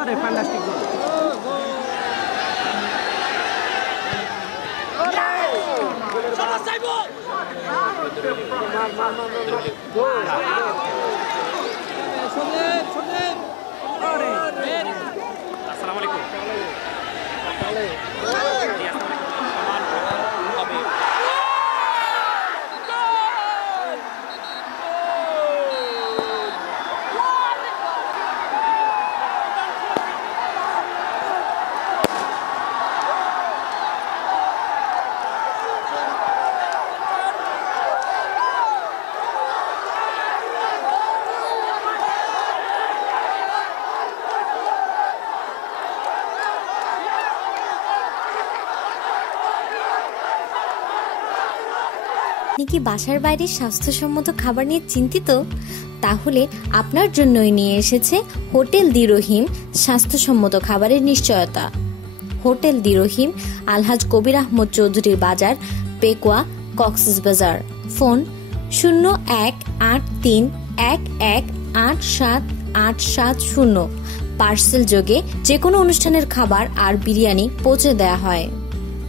আরে ফ্যান্টাস্টিক গোল। আসসালামু আলাইকুম। আপনি কি বাসার বাইরে স্বাস্থ্যসম্মত খাবার নিয়ে চিন্তিত? তাহলে আপনার জন্যই নিয়ে এসেছে হোটেল দি রহিম স্বাস্থ্যসম্মত খাবারের নিশ্চয়তা। হোটেল দি রহিম, আলহাজ কবির আহমদ চৌধুরীর বাজার, পেকুয়া, কক্সবাজার। ফোন 018311878770। পার্সেল যোগে যে কোনো অনুষ্ঠানের খাবার আর বিরিয়ানি পৌঁছে দেওয়া হয়।